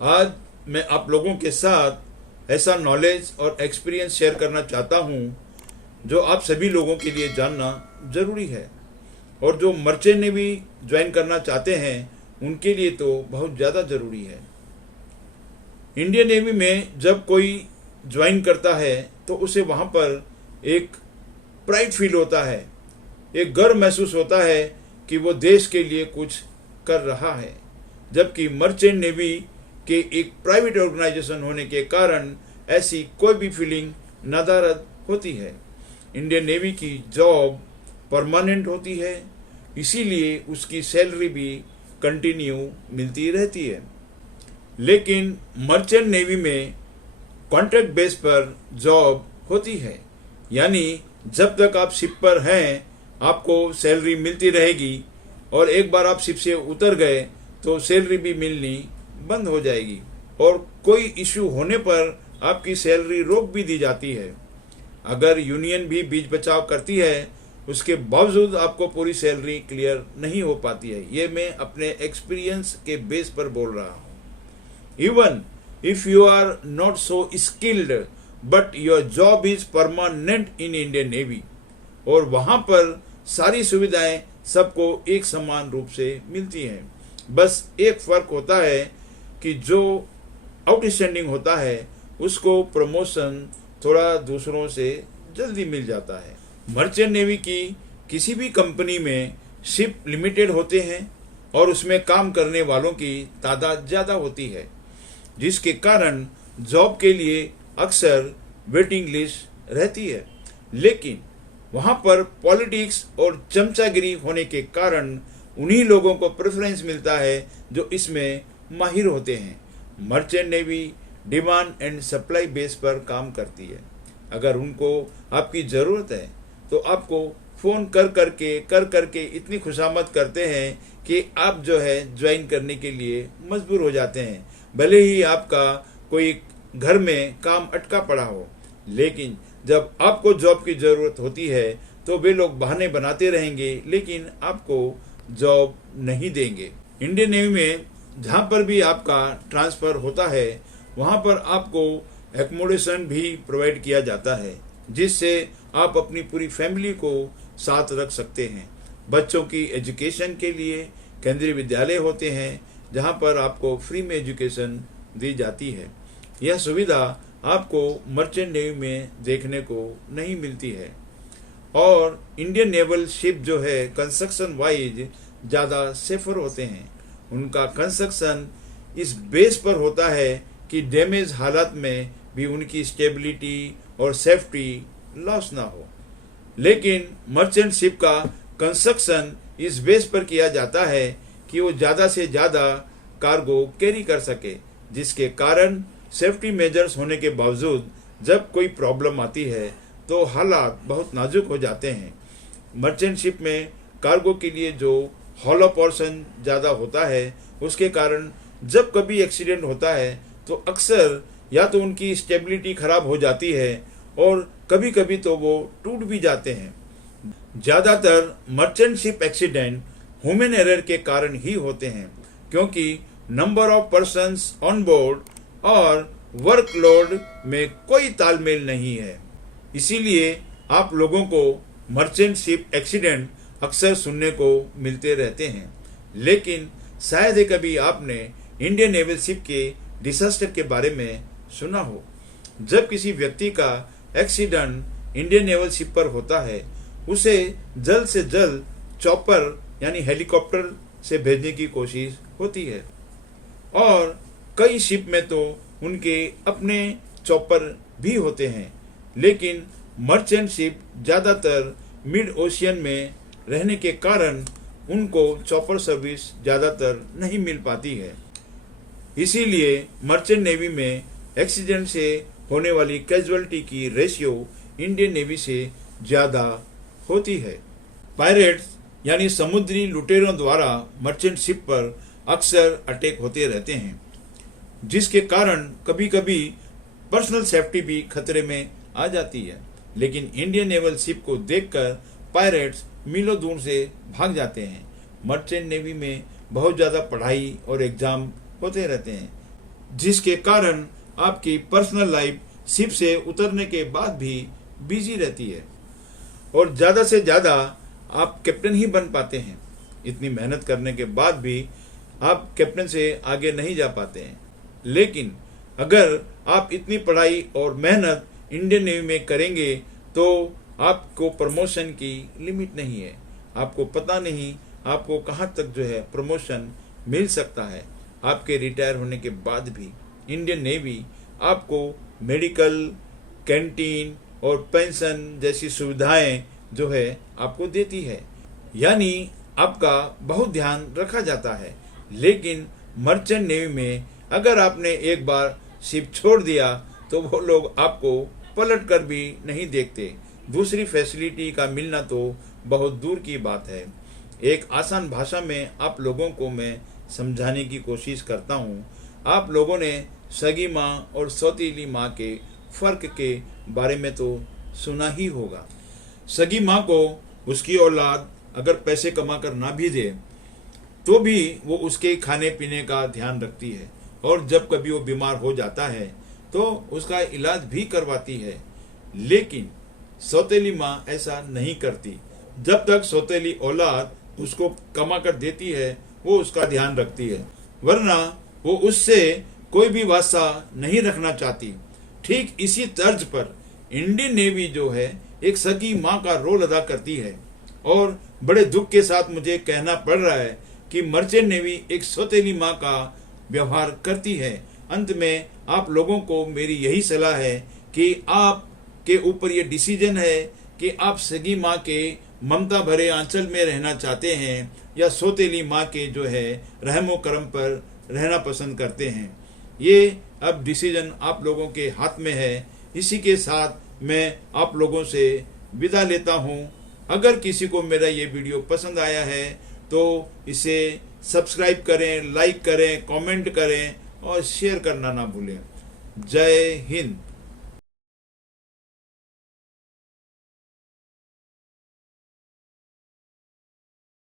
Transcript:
आज मैं आप लोगों के साथ ऐसा नॉलेज और एक्सपीरियंस शेयर करना चाहता हूँ जो आप सभी लोगों के लिए जानना ज़रूरी है, और जो मर्चेंट नेवी ज्वाइन करना चाहते हैं उनके लिए तो बहुत ज़्यादा ज़रूरी है। इंडियन नेवी में जब कोई ज्वाइन करता है तो उसे वहाँ पर एक प्राइड फील होता है, एक गर्व महसूस होता है कि वो देश के लिए कुछ कर रहा है। जबकि मर्चेंट नेवी के एक प्राइवेट ऑर्गेनाइजेशन होने के कारण ऐसी कोई भी फीलिंग नदारद होती है। इंडियन नेवी की जॉब परमानेंट होती है, इसीलिए उसकी सैलरी भी कंटिन्यू मिलती रहती है। लेकिन मर्चेंट नेवी में कॉन्ट्रैक्ट बेस पर जॉब होती है, यानी जब तक आप शिप पर हैं आपको सैलरी मिलती रहेगी, और एक बार आप शिप से उतर गए तो सैलरी भी मिलनी बंद हो जाएगी, और कोई इश्यू होने पर आपकी सैलरी रोक भी दी जाती है। अगर यूनियन भी बीच बचाव करती है उसके बावजूद आपको पूरी सैलरी क्लियर नहीं हो पाती है। ये मैं अपने एक्सपीरियंस के बेस पर बोल रहा हूँ। Even if you are not so skilled but your job is permanent in Indian navy, और वहाँ पर सारी सुविधाएं सबको एक समान रूप से मिलती हैं। बस एक फ़र्क होता है कि जो आउटस्टैंडिंग होता है उसको प्रमोशन थोड़ा दूसरों से जल्दी मिल जाता है। मर्चेंट नेवी की किसी भी कंपनी में शिप लिमिटेड होते हैं और उसमें काम करने वालों की तादाद ज़्यादा होती है, जिसके कारण जॉब के लिए अक्सर वेटिंग लिस्ट रहती है। लेकिन वहाँ पर पॉलिटिक्स और चमचागिरी होने के कारण उन्हीं लोगों को प्रेफरेंस मिलता है जो इसमें माहिर होते हैं। Merchant navy demand and supply base पर काम करती है। अगर उनको आपकी ज़रूरत है तो आपको फ़ोन कर करके इतनी खुशामद करते हैं कि आप जो है ज्वाइन करने के लिए मजबूर हो जाते हैं, भले ही आपका कोई घर में काम अटका पड़ा हो। लेकिन जब आपको जॉब की ज़रूरत होती है तो वे लोग बहाने बनाते रहेंगे, लेकिन आपको जॉब नहीं देंगे। इंडियन नेवी में जहाँ पर भी आपका ट्रांसफ़र होता है वहाँ पर आपको एकोमोडेशन भी प्रोवाइड किया जाता है, जिससे आप अपनी पूरी फैमिली को साथ रख सकते हैं। बच्चों की एजुकेशन के लिए केंद्रीय विद्यालय होते हैं जहाँ पर आपको फ्री में एजुकेशन दी जाती है। यह सुविधा आपको मर्चेंट नेवी में देखने को नहीं मिलती है। और इंडियन नेवल शिप जो है कंस्ट्रक्शन वाइज ज़्यादा सेफर होते हैं। उनका कंस्ट्रक्शन इस बेस पर होता है कि डैमेज हालत में भी उनकी स्टेबिलिटी और सेफ्टी लॉस ना हो। लेकिन मर्चेंट शिप का कंस्ट्रक्शन इस बेस पर किया जाता है कि वो ज़्यादा से ज़्यादा कार्गो कैरी कर सके, जिसके कारण सेफ्टी मेजर्स होने के बावजूद जब कोई प्रॉब्लम आती है तो हालात बहुत नाजुक हो जाते हैं। मर्चेंट शिप में कार्गो के लिए जो हॉलो पोर्शन ज़्यादा होता है, उसके कारण जब कभी एक्सीडेंट होता है तो अक्सर या तो उनकी स्टेबिलिटी खराब हो जाती है और कभी कभी तो वो टूट भी जाते हैं। ज़्यादातर merchant ship accident human error के कारण ही होते हैं, क्योंकि number of persons on board और वर्कलोड में कोई तालमेल नहीं है। इसीलिए आप लोगों को मर्चेंट शिप एक्सीडेंट अक्सर सुनने को मिलते रहते हैं। लेकिन शायद ही कभी आपने इंडियन नेवल शिप के डिसास्टर के बारे में सुना हो। जब किसी व्यक्ति का एक्सीडेंट इंडियन नेवल शिप पर होता है, उसे जल्द से जल्द चॉपर यानी हेलीकॉप्टर से भेजने की कोशिश होती है, और कई शिप में तो उनके अपने चॉपर भी होते हैं। लेकिन मर्चेंट शिप ज़्यादातर मिड ओशियन में रहने के कारण उनको चॉपर सर्विस ज़्यादातर नहीं मिल पाती है। इसीलिए मर्चेंट नेवी में एक्सीडेंट से होने वाली कैजुअलिटी की रेशियो इंडियन नेवी से ज़्यादा होती है। पायरेट्स यानी समुद्री लुटेरों द्वारा मर्चेंट शिप पर अक्सर अटैक होते रहते हैं, जिसके कारण कभी कभी पर्सनल सेफ्टी भी खतरे में आ जाती है। लेकिन इंडियन नेवल शिप को देखकर पायरेट्स मीलों दूर से भाग जाते हैं। मर्चेंट नेवी में बहुत ज़्यादा पढ़ाई और एग्ज़ाम होते रहते हैं। जिसके कारण आपकी पर्सनल लाइफ शिप से उतरने के बाद भी बिजी रहती है और ज़्यादा से ज़्यादा आप कैप्टन ही बन पाते हैं। इतनी मेहनत करने के बाद भी आप कैप्टन से आगे नहीं जा पाते हैं। लेकिन अगर आप इतनी पढ़ाई और मेहनत इंडियन नेवी में करेंगे तो आपको प्रमोशन की लिमिट नहीं है। आपको पता नहीं आपको कहाँ तक जो है प्रमोशन मिल सकता है। आपके रिटायर होने के बाद भी इंडियन नेवी आपको मेडिकल, कैंटीन और पेंशन जैसी सुविधाएं जो है आपको देती है, यानी आपका बहुत ध्यान रखा जाता है। लेकिन मर्चेंट नेवी में अगर आपने एक बार शिप छोड़ दिया तो वो लोग आपको पलट कर भी नहीं देखते। दूसरी फैसिलिटी का मिलना तो बहुत दूर की बात है। एक आसान भाषा में आप लोगों को मैं समझाने की कोशिश करता हूँ। आप लोगों ने सगी माँ और सौतीली माँ के फर्क के बारे में तो सुना ही होगा। सगी माँ को उसकी औलाद अगर पैसे कमा कर ना भी दे तो भी वो उसके खाने पीने का ध्यान रखती है और जब कभी वो बीमार हो जाता है तो उसका इलाज भी करवाती है। लेकिन सौतेली माँ ऐसा नहीं करती। जब तक सौतेली औलाद उसको कमा कर देती है वो उसका ध्यान रखती है, वरना वो उससे कोई भी वास्ता नहीं रखना चाहती। ठीक इसी तर्ज पर इंडियन नेवी जो है एक सगी माँ का रोल अदा करती है और बड़े दुख के साथ मुझे कहना पड़ रहा है कि मर्चेंट नेवी एक सौतेली माँ का व्यवहार करती है। अंत में आप लोगों को मेरी यही सलाह है कि आप के ऊपर ये डिसीजन है कि आप सगी माँ के ममता भरे आंचल में रहना चाहते हैं या सौतेली माँ के जो है रहमो करम पर रहना पसंद करते हैं। ये अब डिसीजन आप लोगों के हाथ में है। इसी के साथ मैं आप लोगों से विदा लेता हूँ। अगर किसी को मेरा ये वीडियो पसंद आया है तो इसे सब्सक्राइब करें, लाइक करें, कमेंट करें और शेयर करना ना भूलें। जय हिंद।